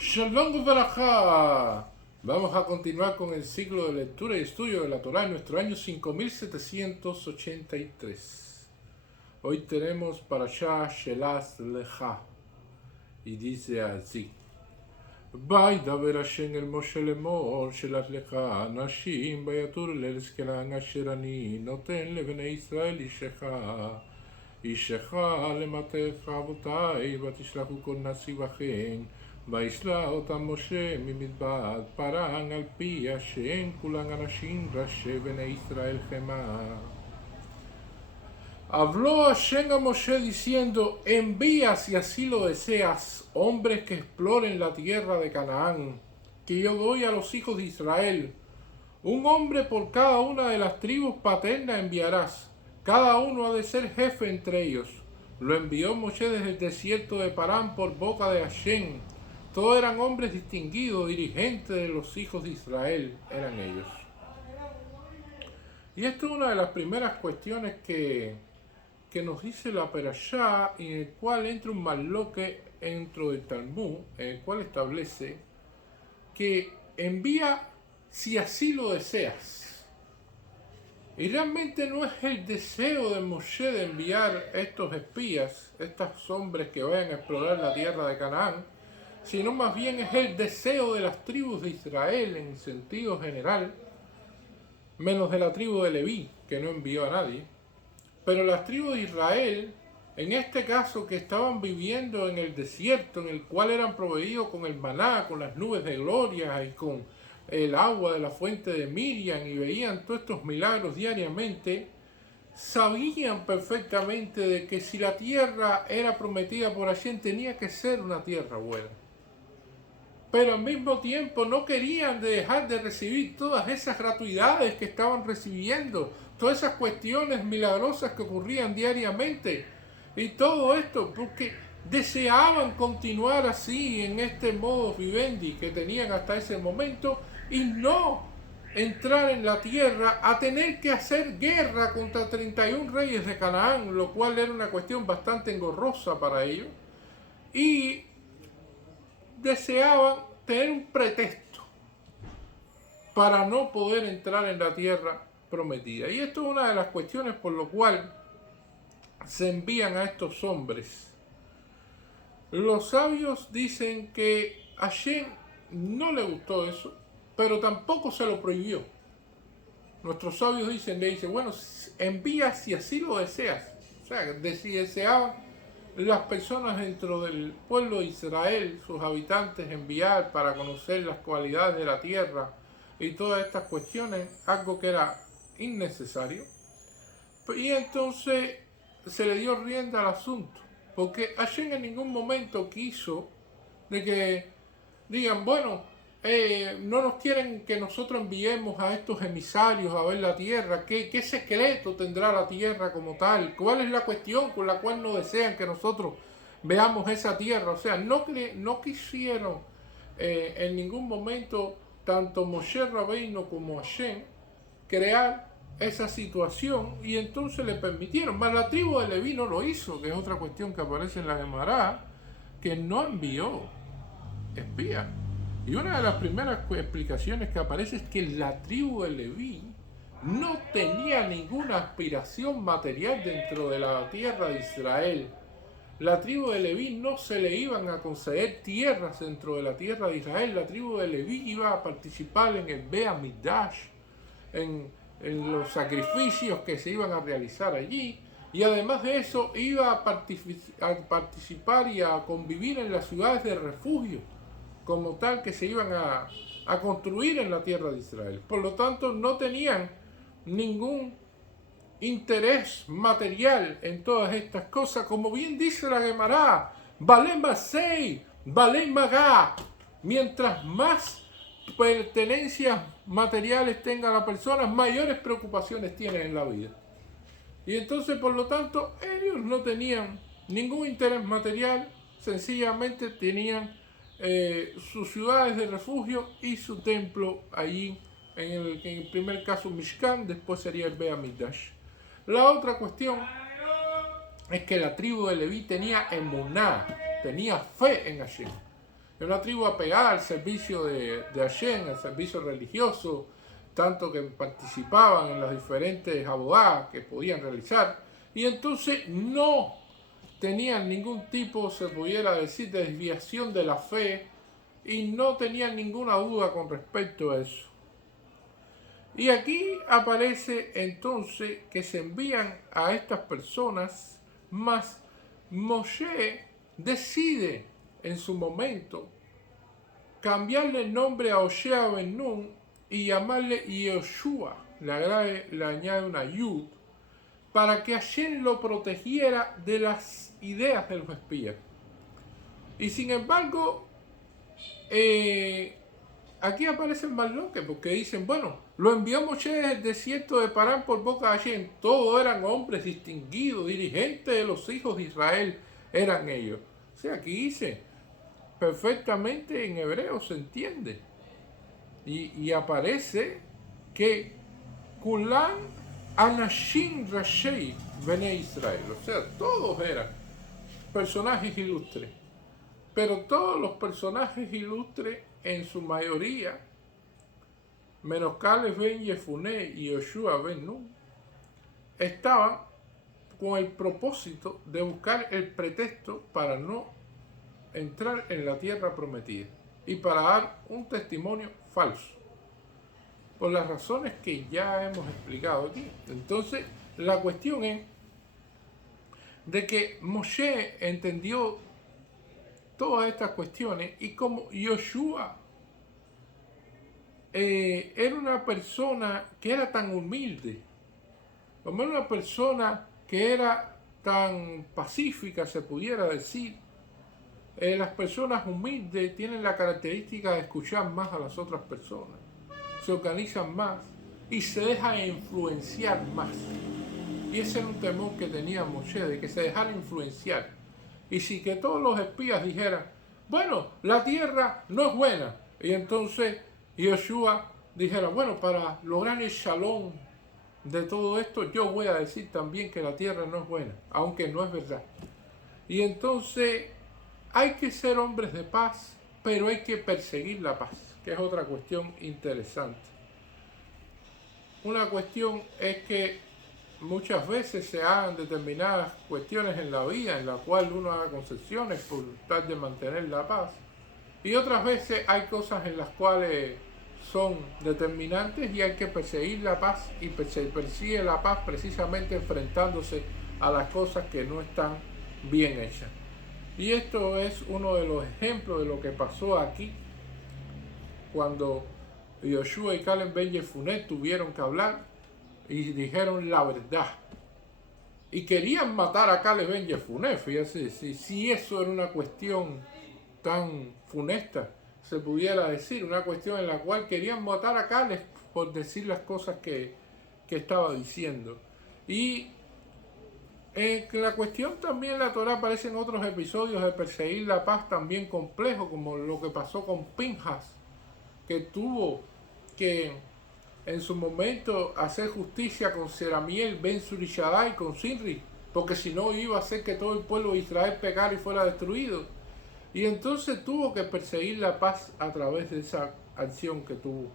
Shalom Uberajá. Vamos a continuar con el ciclo de lectura y estudio de la Torá en nuestro año 5783. Hoy tenemos Parashá Shelach Lecha y dice así: וידבר השם אל משה לאמור שלח לך אנשים ויתור לארץ אשר אני נותן לבני ישראל אישך למטך אבותי ותשלחו כל נשיא בכם וישלח אותם משה ממדבר פרן על פי השם כולם אנשים ראשי בני ישראל חמה. Habló Hashem a Moshe diciendo: envía, si así lo deseas, hombres que exploren la tierra de Canaán, que yo doy a los hijos de Israel. Un hombre por cada una de las tribus paternas enviarás. Cada uno ha de ser jefe entre ellos. Lo envió Moshe desde el desierto de Parán por boca de Hashem. Todos eran hombres distinguidos, dirigentes de los hijos de Israel, eran ellos. Y esto es una de las primeras cuestiones que nos dice la Perashá, en el cual entra un marloque dentro del Talmud, en el cual establece que envía si así lo deseas. Y realmente no es el deseo de Moshe de enviar estos espías, estos hombres que vayan a explorar la tierra de Canaán, sino más bien es el deseo de las tribus de Israel en sentido general, menos de la tribu de Leví, que no envió a nadie. Pero las tribus de Israel, en este caso que estaban viviendo en el desierto, en el cual eran proveídos con el maná, con las nubes de gloria y con el agua de la fuente de Miriam, y veían todos estos milagros diariamente, sabían perfectamente de que si la tierra era prometida por Hashem, tenía que ser una tierra buena. Pero al mismo tiempo no querían dejar de recibir todas esas gratuidades que estaban recibiendo, todas esas cuestiones milagrosas que ocurrían diariamente, y todo esto porque deseaban continuar así en este modo vivendi que tenían hasta ese momento y no entrar en la tierra a tener que hacer guerra contra 31 reyes de Canaán, lo cual era una cuestión bastante engorrosa para ellos, y deseaban tener un pretexto para no poder entrar en la tierra prometida. Y esto es una de las cuestiones por lo cual se envían a estos hombres. Los sabios dicen que a Hashem no le gustó eso, pero tampoco se lo prohibió. Nuestros sabios le dicen, bueno, envía si así lo deseas. O sea, si deseaban las personas dentro del pueblo de Israel, sus habitantes, enviar para conocer las cualidades de la tierra y todas estas cuestiones, algo que era innecesario. Y entonces se le dio rienda al asunto, porque Hashem en ningún momento quiso de que digan, bueno, no nos quieren que nosotros enviemos a estos emisarios a ver la tierra. ¿Qué secreto tendrá la tierra como tal? ¿Cuál es la cuestión con la cual no desean que nosotros veamos esa tierra? O sea, no quisieron en ningún momento, tanto Moshe Rabbeinu como Hashem, crear esa situación, y entonces le permitieron. Mas la tribu de Leví no lo hizo, que es otra cuestión que aparece en la Gemara, que no envió espías. Y una de las primeras explicaciones que aparece es que la tribu de Leví no tenía ninguna aspiración material dentro de la tierra de Israel. La tribu de Leví no se le iban a conceder tierras dentro de la tierra de Israel. La tribu de Leví iba a participar en el Beit Hamikdash, en los sacrificios que se iban a realizar allí, y además de eso iba a participar y a convivir en las ciudades de refugio como tal que se iban a construir en la tierra de Israel. Por lo tanto, no tenían ningún interés material en todas estas cosas, como bien dice la Gemara, Balem Basei, Balem Magá. Mientras más pertenencias materiales tenga la persona, mayores preocupaciones tiene en la vida. Y entonces, por lo tanto, ellos no tenían ningún interés material, sencillamente tenían sus ciudades de refugio y su templo allí, en el primer caso Mishkan, después sería el Beit Hamikdash. La otra cuestión es que la tribu de Leví tenía emuná, tenía fe en Hashem. Era una tribu apegada al servicio de Hashem, al servicio religioso, tanto que participaban en las diferentes abogadas que podían realizar. Y entonces no tenían ningún tipo, se pudiera decir, de desviación de la fe y no tenían ninguna duda con respecto a eso. Y aquí aparece entonces que se envían a estas personas, más Moshe decide en su momento cambiarle el nombre a Hoshea ben Nun y llamarle Yoshua, le añade una Yud, para que Hashem lo protegiera de las ideas de los espías. Y sin embargo, aquí aparecen más locos porque dicen, bueno, lo envió Moshe desde el desierto de Parán por boca de Hashem. Todos eran hombres distinguidos, dirigentes de los hijos de Israel, eran ellos. O sea, aquí dice, perfectamente en hebreo se entiende. Y aparece que Kulan Anashim Rashei Bene Israel. O sea, todos eran personajes ilustres. Pero todos los personajes ilustres, en su mayoría, menos Caleb ben Yefuné y Yoshua ben Nun, estaban con el propósito de buscar el pretexto para no entrar en la tierra prometida y para dar un testimonio falso, por las razones que ya hemos explicado aquí. Entonces, la cuestión es de que Moshe entendió todas estas cuestiones y como Yoshua era una persona que era tan humilde, como era una persona que era tan pacífica, se pudiera decir. Las personas humildes tienen la característica de escuchar más a las otras personas, se organizan más y se dejan influenciar más. Y ese era un temor que tenía Moshe, de que se dejara influenciar. Y si que todos los espías dijeran, bueno, la tierra no es buena, y entonces Yoshua dijera, bueno, para lograr el shalom de todo esto, yo voy a decir también que la tierra no es buena, aunque no es verdad. Y entonces hay que ser hombres de paz, pero hay que perseguir la paz, que es otra cuestión interesante. Una cuestión es que muchas veces se hagan determinadas cuestiones en la vida en la cual uno haga concesiones por tratar de mantener la paz, y otras veces hay cosas en las cuales son determinantes y hay que perseguir la paz, y se persigue la paz precisamente enfrentándose a las cosas que no están bien hechas. Y esto es uno de los ejemplos de lo que pasó aquí cuando Yoshua y Caleb ben Yefuné tuvieron que hablar y dijeron la verdad. Y querían matar a Caleb ben Yefuné. Fíjense, si eso era una cuestión tan funesta, se pudiera decir, una cuestión en la cual querían matar a Caleb por decir las cosas que estaba diciendo. Y en la cuestión también en la Torá aparecen otros episodios de perseguir la paz también complejos, como lo que pasó con Pinjas, que tuvo que en su momento hacer justicia con Seramiel ben Surishadai, con Sinri, porque si no iba a hacer que todo el pueblo de Israel pecara y fuera destruido. Y entonces tuvo que perseguir la paz a través de esa acción que tuvo.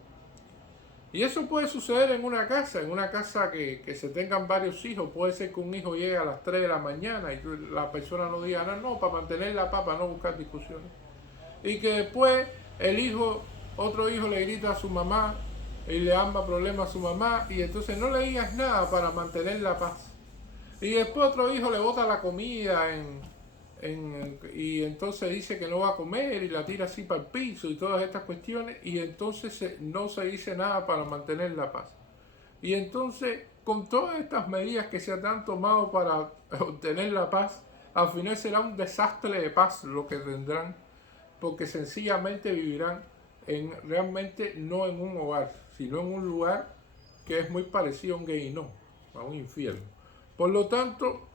Y eso puede suceder en una casa que se tengan varios hijos. Puede ser que un hijo llegue a las 3 de la mañana y la persona no diga nada, no, para mantener la paz, para no buscar discusiones. Y que después otro hijo le grita a su mamá y le arma problemas a su mamá, y entonces no le digas nada para mantener la paz. Y después otro hijo le bota la comida y entonces dice que no va a comer y la tira así para el piso y todas estas cuestiones, y entonces no se dice nada para mantener la paz. Y entonces, con todas estas medidas que se han tomado para obtener la paz, al final será un desastre de paz lo que tendrán, porque sencillamente vivirán realmente no en un hogar, sino en un lugar que es muy parecido a un Gehinnom, a un infierno. Por lo tanto,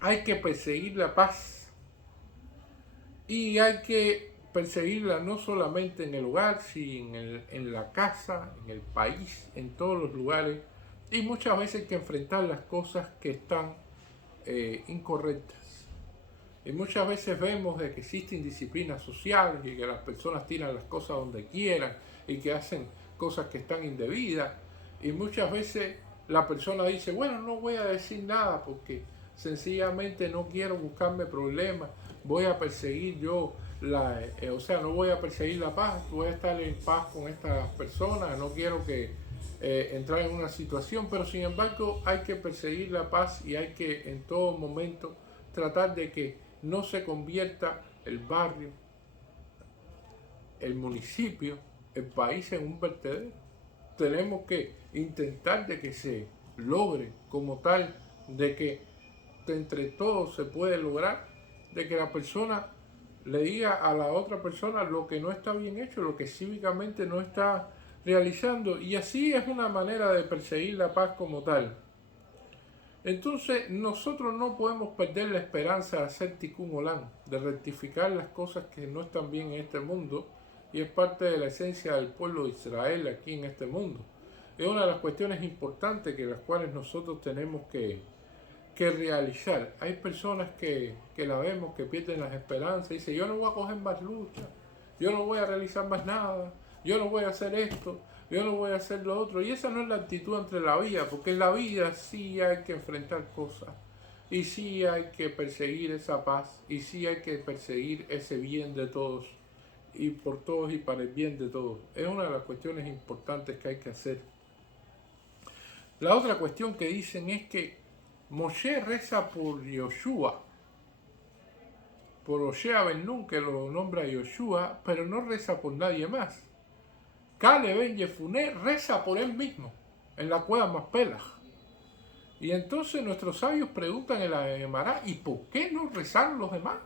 hay que perseguir la paz, y hay que perseguirla no solamente en el hogar, sino en la casa, en el país, en todos los lugares, y muchas veces hay que enfrentar las cosas que están incorrectas. Y muchas veces vemos de que existe indisciplina social y que las personas tiran las cosas donde quieran y que hacen cosas que están indebidas. Y muchas veces la persona dice, bueno, no voy a decir nada porque sencillamente no quiero buscarme problemas, voy a perseguir yo no voy a perseguir la paz, voy a estar en paz con estas personas, no quiero que entrar en una situación, pero sin embargo hay que perseguir la paz y hay que en todo momento tratar de que no se convierta el barrio, el municipio, el país en un vertedero. Tenemos que intentar de que se logre como tal, de que entre todos se puede lograr, de que la persona le diga a la otra persona lo que no está bien hecho, lo que cívicamente no está realizando, y así es una manera de perseguir la paz como tal. Entonces nosotros no podemos perder la esperanza de hacer tikkun olam, de rectificar las cosas que no están bien en este mundo, y es parte de la esencia del pueblo de Israel aquí en este mundo. Es una de las cuestiones importantes que las cuales nosotros tenemos que realizar. Hay personas que la vemos que pierden las esperanzas y dicen, yo no voy a coger más lucha, yo no voy a realizar más nada, yo no voy a hacer esto, yo no voy a hacer lo otro. Y esa no es la actitud entre la vida, porque en la vida sí hay que enfrentar cosas, y sí hay que perseguir esa paz, y sí hay que perseguir ese bien de todos, y por todos y para el bien de todos. Es una de las cuestiones importantes que hay que hacer. La otra cuestión que dicen es que Moshe reza por Yoshua, por Osea Ben Nun, que lo nombra Yoshua, pero no reza por nadie más. Caleb Ben Yefuné reza por él mismo, en la cueva Maspelah. Y entonces nuestros sabios preguntan en la Gemara, ¿y por qué no rezaron los demás?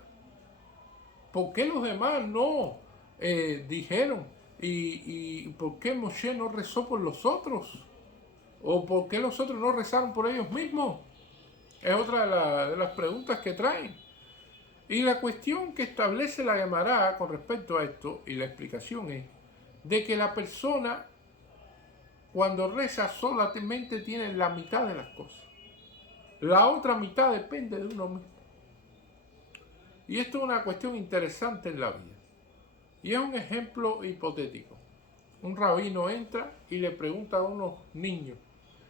¿Por qué los demás no dijeron? ¿Y por qué Moshe no rezó por los otros? ¿O por qué los otros no rezaron por ellos mismos? Es otra de las preguntas que traen. Y la cuestión que establece la Gemara con respecto a esto, y la explicación es, de que la persona cuando reza solamente tiene la mitad de las cosas. La otra mitad depende de uno mismo. Y esto es una cuestión interesante en la vida. Y es un ejemplo hipotético. Un rabino entra y le pregunta a unos niños,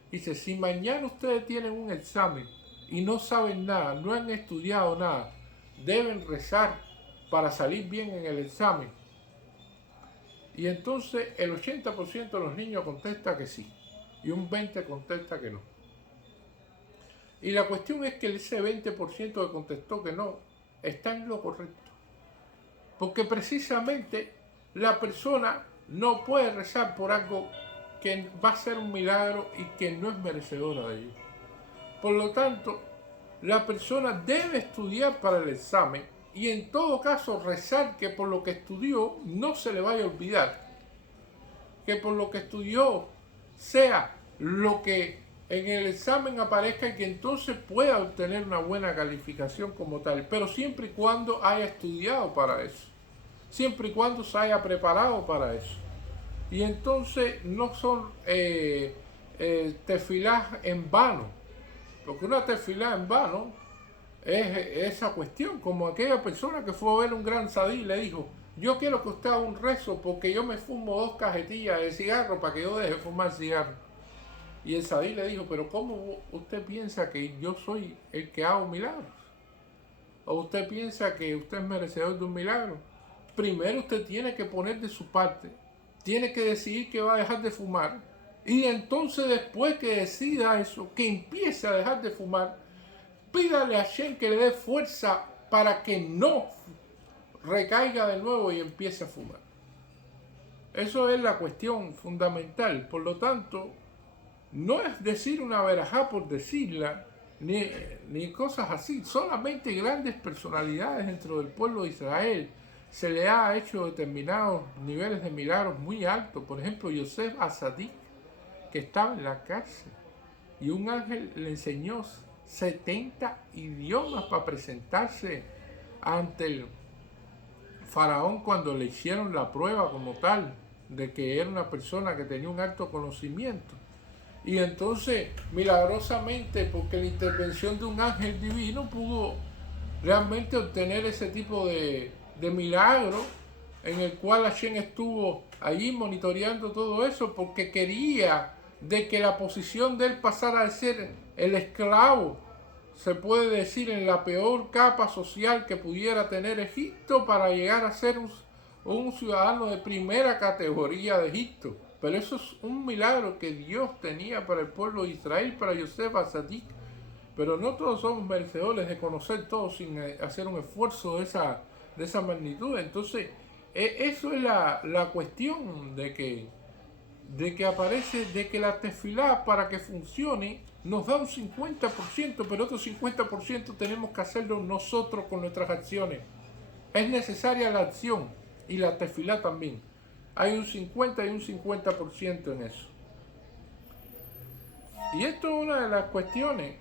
dice, si mañana ustedes tienen un examen y no saben nada, no han estudiado nada, deben rezar para salir bien en el examen. Y entonces el 80% de los niños contesta que sí, y un 20% contesta que no. Y la cuestión es que ese 20% que contestó que no, está en lo correcto. Porque precisamente la persona no puede rezar por algo que va a ser un milagro y que no es merecedora de ello. Por lo tanto, la persona debe estudiar para el examen y en todo caso rezar que por lo que estudió no se le vaya a olvidar. Que por lo que estudió sea lo que en el examen aparezca y que entonces pueda obtener una buena calificación como tal. Pero siempre y cuando haya estudiado para eso. Siempre y cuando se haya preparado para eso. Y entonces no son tefilás en vano. Porque una tefilá en vano es esa cuestión, como aquella persona que fue a ver un gran sadí y le dijo, yo quiero que usted haga un rezo porque yo me fumo 2 cajetillas de cigarro para que yo deje de fumar cigarro. Y el sadí le dijo, pero ¿cómo usted piensa que yo soy el que hago milagros? ¿O usted piensa que usted es merecedor de un milagro? Primero usted tiene que poner de su parte, tiene que decidir que va a dejar de fumar, y entonces después que decida eso, que empiece a dejar de fumar, pídale a Hashem que le dé fuerza para que no recaiga de nuevo y empiece a fumar. Eso es la cuestión fundamental. Por lo tanto, no es decir una verajá por decirla, ni cosas así. Solamente grandes personalidades dentro del pueblo de Israel se le ha hecho determinados niveles de milagros muy altos. Por ejemplo, Yosef Azadik, que estaba en la cárcel y un ángel le enseñó 70 idiomas para presentarse ante el faraón cuando le hicieron la prueba como tal de que era una persona que tenía un alto conocimiento. Y entonces, milagrosamente, porque la intervención de un ángel divino pudo realmente obtener ese tipo de milagro en el cual Hashem estuvo allí monitoreando todo eso porque quería de que la posición de él pasara a ser el esclavo, se puede decir, en la peor capa social que pudiera tener Egipto para llegar a ser un ciudadano de primera categoría de Egipto. Pero eso es un milagro que Dios tenía para el pueblo de Israel, para Yosef Atzadik. Pero no todos somos merecedores de conocer todo sin hacer un esfuerzo de esa magnitud. Entonces, eso es la cuestión de que aparece, de que la tefilá para que funcione nos da un 50%, pero otro 50% tenemos que hacerlo nosotros con nuestras acciones. Es necesaria la acción y la tefilá también. Hay un 50 y un 50% en eso. Y esto es una de las cuestiones.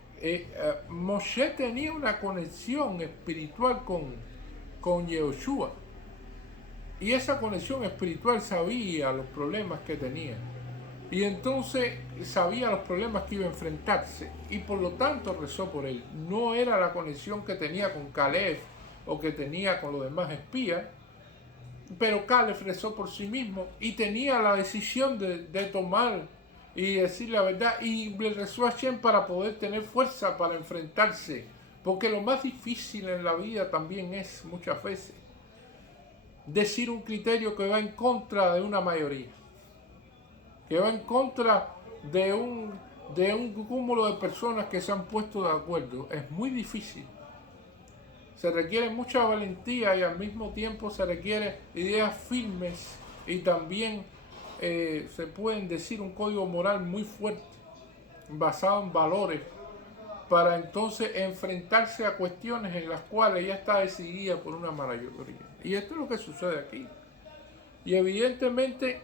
Moshe tenía una conexión espiritual con Yehoshua. Y esa conexión espiritual sabía los problemas que tenía. Y entonces sabía los problemas que iba a enfrentarse. Y por lo tanto rezó por él. No era la conexión que tenía con Caleb o que tenía con los demás espías. Pero Caleb rezó por sí mismo y tenía la decisión de tomar y decir la verdad. Y le rezó a Hashem para poder tener fuerza para enfrentarse. Porque lo más difícil en la vida también es muchas veces decir un criterio que va en contra de una mayoría, que va en contra de un cúmulo de personas que se han puesto de acuerdo. Es muy difícil. Se requiere mucha valentía y al mismo tiempo se requiere ideas firmes y también se pueden decir un código moral muy fuerte, basado en valores, para entonces enfrentarse a cuestiones en las cuales ya está decidida por una mayoría. Y esto es lo que sucede aquí. Y evidentemente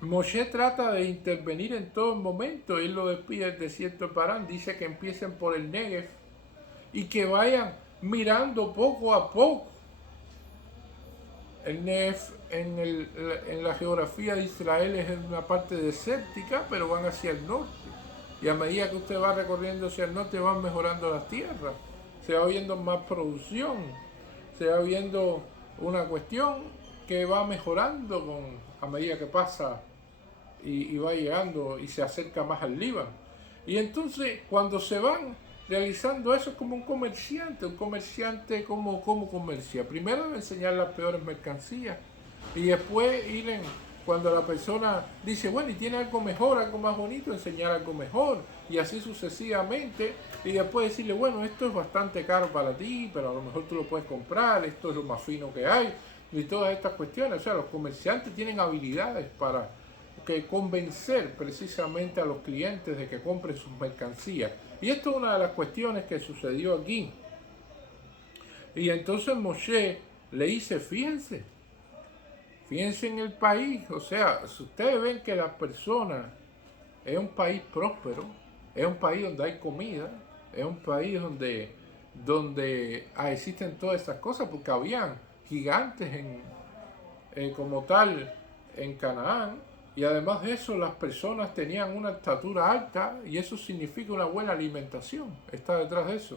Moshe trata de intervenir en todo momento. Él lo despide del desierto de Parán. Dice que empiecen por el Negev y que vayan mirando poco a poco. El Negev en la geografía de Israel es una parte desértica, pero van hacia el norte. Y a medida que usted va recorriendo hacia el norte van mejorando las tierras. Se va viendo más producción. Se va viendo una cuestión que va mejorando a medida que pasa y va llegando y se acerca más al Líbano. Y entonces cuando se van realizando eso es como un comerciante como comercia. Primero debe enseñar las peores mercancías y después cuando la persona dice, bueno, y tiene algo mejor, algo más bonito, enseñar algo mejor y así sucesivamente. Y después decirle, bueno, esto es bastante caro para ti, pero a lo mejor tú lo puedes comprar, esto es lo más fino que hay y todas estas cuestiones. O sea, los comerciantes tienen habilidades para convencer precisamente a los clientes de que compren sus mercancías. Y esto es una de las cuestiones que sucedió aquí. Y entonces Moshe le dice, fíjense en el país. O sea, si ustedes ven que las personas es un país próspero, es un país donde hay comida, es un país donde existen todas estas cosas, porque habían gigantes como tal en Canaán. Y además de eso, las personas tenían una estatura alta y eso significa una buena alimentación. Está detrás de eso.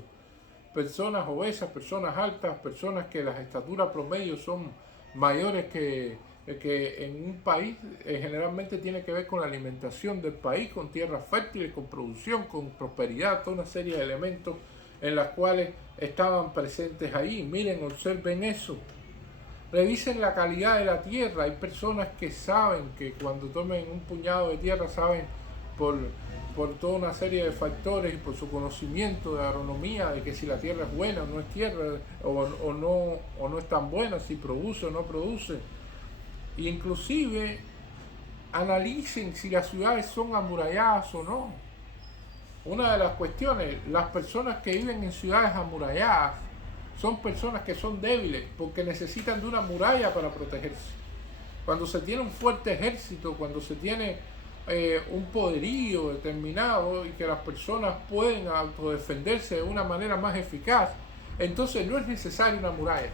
Personas obesas, personas altas, personas que las estaturas promedio son mayores que en un país, generalmente tiene que ver con la alimentación del país, con tierras fértiles, con producción, con prosperidad, toda una serie de elementos en las cuales estaban presentes ahí. Miren, observen eso. Revisen la calidad de la tierra. Hay personas que saben que cuando tomen un puñado de tierra saben por toda una serie de factores y por su conocimiento de agronomía de que si la tierra es buena o no es tierra o no es tan buena, si produce o no produce. Y inclusive analicen si las ciudades son amuralladas o no. Una de las cuestiones, las personas que viven en ciudades amuralladas son personas que son débiles porque necesitan de una muralla para protegerse. Cuando se tiene un fuerte ejército, cuando se tiene un poderío determinado y que las personas pueden autodefenderse de una manera más eficaz, entonces no es necesaria una muralla.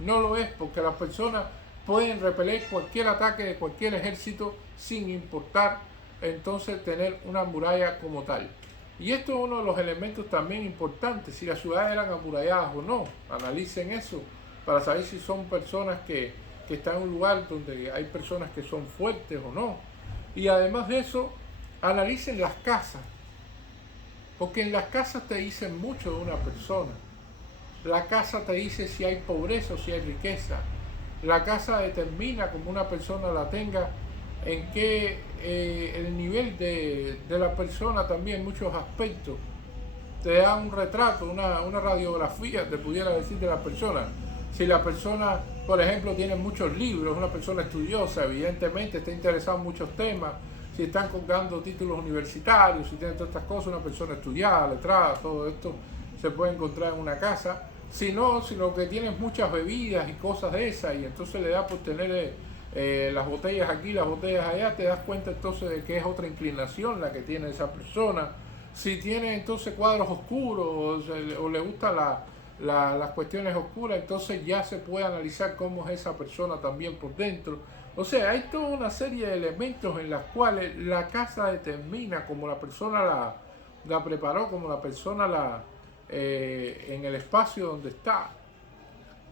No lo es, porque las personas pueden repeler cualquier ataque de cualquier ejército sin importar entonces tener una muralla como tal. Y esto es uno de los elementos también importantes, si las ciudades eran amuralladas o no. Analicen eso para saber si son personas que están en un lugar donde hay personas que son fuertes o no. Y además de eso, analicen las casas, porque en las casas te dicen mucho de una persona. La casa te dice si hay pobreza o si hay riqueza. La casa determina como una persona la tenga, en qué el nivel de la persona también en muchos aspectos. Te da un retrato, una radiografía, te pudiera decir, de la persona. Si la persona, por ejemplo, tiene muchos libros, una persona estudiosa, evidentemente está interesada en muchos temas. Si están colgando títulos universitarios, si tienen todas estas cosas, una persona estudiada, letrada, todo esto se puede encontrar en una casa. Si no, si lo que tiene es muchas bebidas y cosas de esas, y entonces le da por tener las botellas aquí, las botellas allá, te das cuenta entonces de que es otra inclinación la que tiene esa persona. Si tiene entonces cuadros oscuros o le gustan las cuestiones oscuras, entonces ya se puede analizar cómo es esa persona también por dentro. O sea, hay toda una serie de elementos en los cuales la casa determina cómo la persona la preparó, como la persona en el espacio donde está.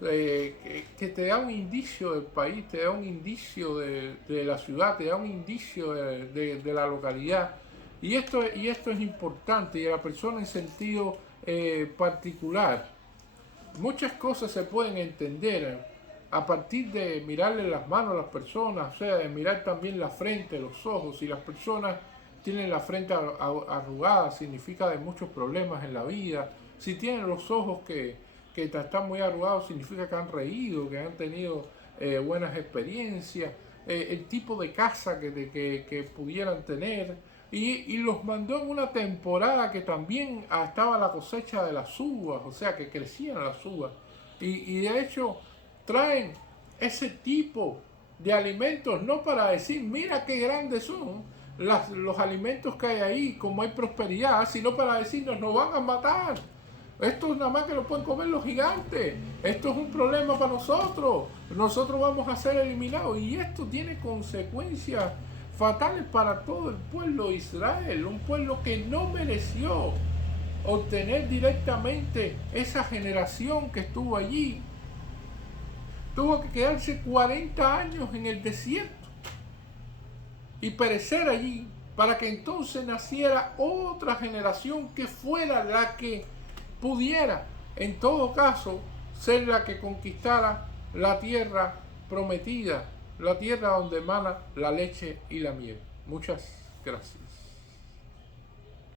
Que te da un indicio del país, te da un indicio de la ciudad, te da un indicio de la localidad. Y esto es importante, y a la persona en sentido particular. Muchas cosas se pueden entender a partir de mirarle las manos a las personas, o sea, de mirar también la frente, los ojos. Si las personas tienen la frente arrugada, significa de muchos problemas en la vida. Si tienen los ojos que están muy arrugados, significa que han reído, que han tenido buenas experiencias, el tipo de casa que pudieran tener. Y los mandó en una temporada que también estaba la cosecha de las uvas, o sea, que crecían las uvas. Y de hecho traen ese tipo de alimentos, no para decir, mira qué grandes son los alimentos que hay ahí, como hay prosperidad, sino para decirnos, nos van a matar. Esto nada más que lo pueden comer los gigantes. Esto es un problema para nosotros. Nosotros vamos a ser eliminados. Y esto tiene consecuencias fatales para todo el pueblo de Israel. Un pueblo que no mereció obtener directamente esa generación que estuvo allí. Tuvo que quedarse 40 años en el desierto y perecer allí para que entonces naciera otra generación que fuera la que pudiera, en todo caso, ser la que conquistara la tierra prometida, la tierra donde emana la leche y la miel. Muchas gracias.